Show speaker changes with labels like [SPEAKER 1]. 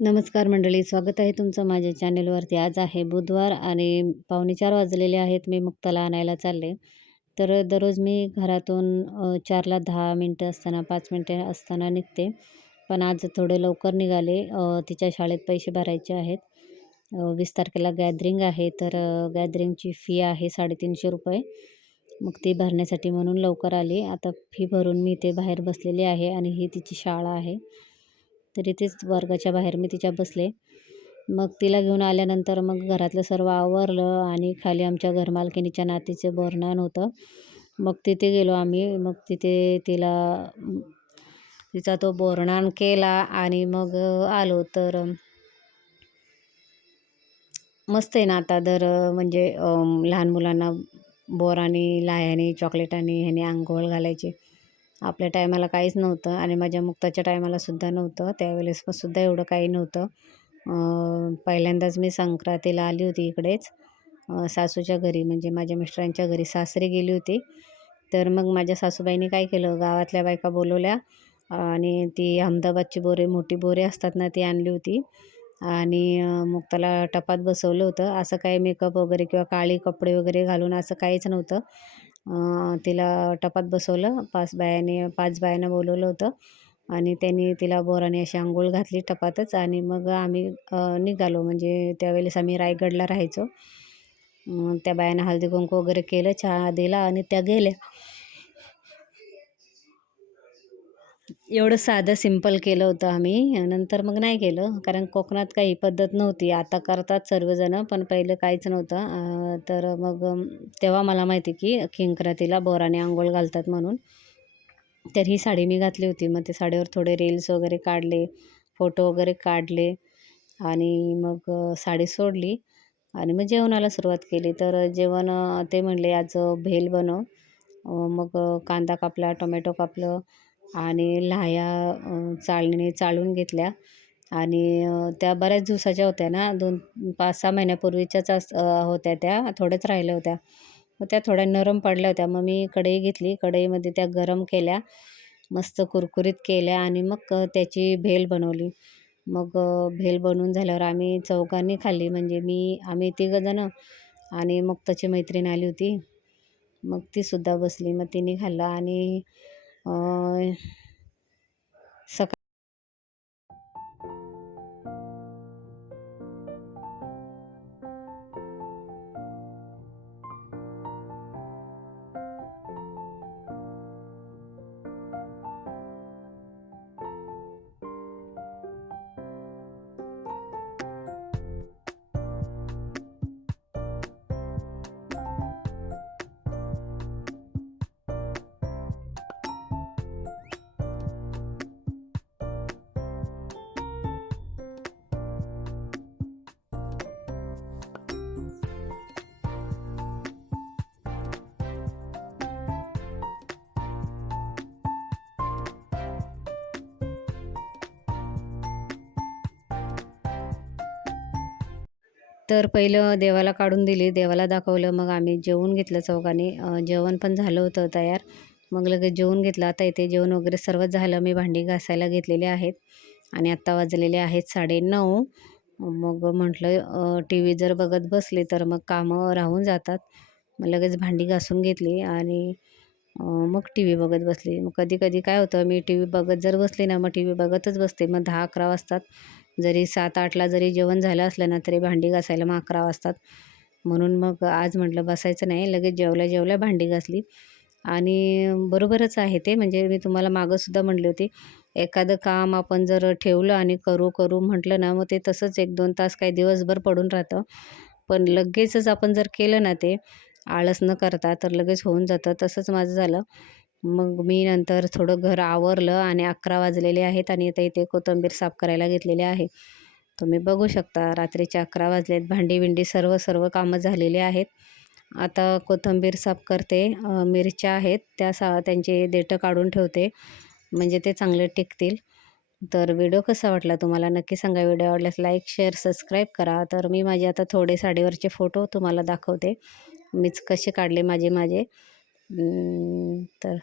[SPEAKER 1] नमस्कार मंडळी स्वागत आहे तुमचं माझ्या चॅनेलवरती. आज आहे बुधवार आणि पावणे चार वाजलेले आहेत. मी मुक्ताला आणायला चालले. तर दररोज मी घरातून चारला दहा मिनटं असताना पाच मिनटं असताना निघते. पण आज थोडे लवकर निघाले. तिच्या शाळेत पैसे भरायचे आहेत. वीस तारखेला गॅदरिंग आहे. तर गॅदरिंगची फी आहे साडेतीनशे रुपये. मग ती भरण्यासाठी म्हणून लवकर आली. आता फी भरून मी इथे बाहेर बसलेली आहे आणि ही तिची शाळा आहे. तर इथेच वर्गाच्या बाहेर मी तिच्या बसले. मग तिला घेऊन आल्यानंतर मग घरातलं सर्व आवरलं आणि खाली आमच्या घरमालकिनीच्या नातीचं वर्णन होतं. मग तिथे गेलो आम्ही. मग तिथे तिला तिचा तो बोरणान केला आणि मग आलो. तर मस्त आहे ना आता दर म्हणजे लहान मुलांना बोराने लाह्याने चॉकलेटाने ह्याने आंघोळ घालायची. आपल्या टायमाला काहीच नव्हतं आणि माझ्या मुक्ताच्या टायमालासुद्धा नव्हतं. त्यावेळेस पण सुद्धा एवढं काही नव्हतं. पहिल्यांदाच मी संक्रांतीला आली होती इकडेच. सासूच्या घरी म्हणजे माझ्या मिस्टरांच्या घरी सासरी गेली होती. तर मग माझ्या सासूबाईंनी काय केलं गावातल्या बायका बोलवल्या आणि ती अहमदाबादची बोरे मोठी बोरे असतात ना ती आणली होती. आणि मग त्याला टपात बसवलं होतं. असं काही मेकअप वगैरे किंवा काळी कपडे वगैरे घालून असं काहीच नव्हतं. तिला टपात बसवलं. पाच बायाने पाच बायांना बोलवलं होतं. आणि त्यांनी तिला बोराने अशी आंघोळ घातली टपातच. आणि मग आम्ही निघालो. म्हणजे त्यावेळेस आम्ही रायगडला राहायचो. त्या बायांना हळदी कुंकू वगैरे केलं चहा दिला आणि त्या गेल्या. एवढं साधं सिंपल केलं होतं आम्ही. नंतर मग नाही केलं कारण कोकणात काही पद्धत नव्हती. आता करतात सर्वजणं पण पहिलं काहीच नव्हतं. तर मग तेव्हा मला माहिती की किंक्रातीला बोराने आंघोळ घालतात म्हणून. तर ही साडी मी घातली होती. मग ते साडीवर थोडे रील्स वगैरे काढले फोटो वगैरे काढले आणि मग साडी सोडली. आणि मग जेवणाला सुरुवात केली. तर जेवण ते म्हणले आज भेल बनव. मग कांदा कापला टोमॅटो कापलं आणि लाह्या अं, चाळणीने चाळून घेतल्या. आणि त्या बऱ्याच दिवसाच्या होत्या ना दोन पाच सहा महिन्यापूर्वीच्याच अस- होत्या त्या थोड्याच राहिल्या होत्या. मग त्या थोड्या नरम पडल्या होत्या. मग मी कढई घेतली. कढईमध्ये त्या गरम केल्या मस्त कुरकुरीत केल्या आणि मग त्याची भेल बनवली. मग भेल बनवून झाल्यावर आम्ही चौघांनी खाल्ली. म्हणजे मी आम्ही तिघंजणं आणि मग त्याची मैत्रीण आली होती. मग तीसुद्धा बसली. मग तिने खाल्लं आणि सकाळ तर पहिलं देवाला काढून दिली. देवाला दाखवलं. मग आम्ही जेवून घेतलं चौघांनी. जेवण पण झालं होतं तयार. मग लगेच जेवून घेतलं. आता इथे जेवण वगैरे सर्वच झालं. मी भांडी घासायला घेतलेले आहेत आणि आत्ता वाजलेले आहेत साडेनऊ. मग म्हटलं टी व्ही जर बघत बसले तर मग कामं राहून जातात. मग लगेच भांडी घासून घेतली आणि मग टी व्ही बघत बसली. मग कधी कधी काय होतं मी टी व्ही बघत जर बसली ना मग टी व्ही बघतच बसते. मग दहा अकरा वाजतात. जरी सात आठला जरी जेवण झालं असलं ना तरी भांडी घासायला मग अकरा वाजतात. म्हणून मग आज म्हटलं बसायचं नाही लगेच जेवल्या जेवल्या भांडी घासली. आणि बरोबरच आहे ते. म्हणजे मी तुम्हाला मागंसुद्धा म्हटली होती एखादं काम आपण जर ठेवलं आणि करू करू म्हटलं ना मग ते तसंच एक दोन तास काही दिवसभर पडून राहतं. पण लगेचच आपण जर केलं ना ते आळस न करता तर लगेच होऊन जातं. तसंच माझं झालं. मग मी नंतर थोडं घर आवरलं आणि अकरा वाजलेले आहेत आणि आता इथे कोथिंबीर साफ करायला घेतलेली आहे. तुम्ही बघू शकता रात्रीचे अकरा वाजलेत. भांडी विंडी सर्व सर्व कामं झालेली आहेत. आता कोथिंबीर साफ करते. मिरच्या आहेत. त्या सा त्यांचे देठं काढून ठेवते. म्हणजे ते चांगले टिकतील. तर व्हिडिओ कसा वाटला तुम्हाला? नक्की सांगा. व्हिडिओ आवडल्यास लाईक शेअर सबस्क्राईब करा. तर मी माझे आता थोडे साडीवरचे फोटो तुम्हाला दाखवते. मीच कसे काढले माझे माझे. तर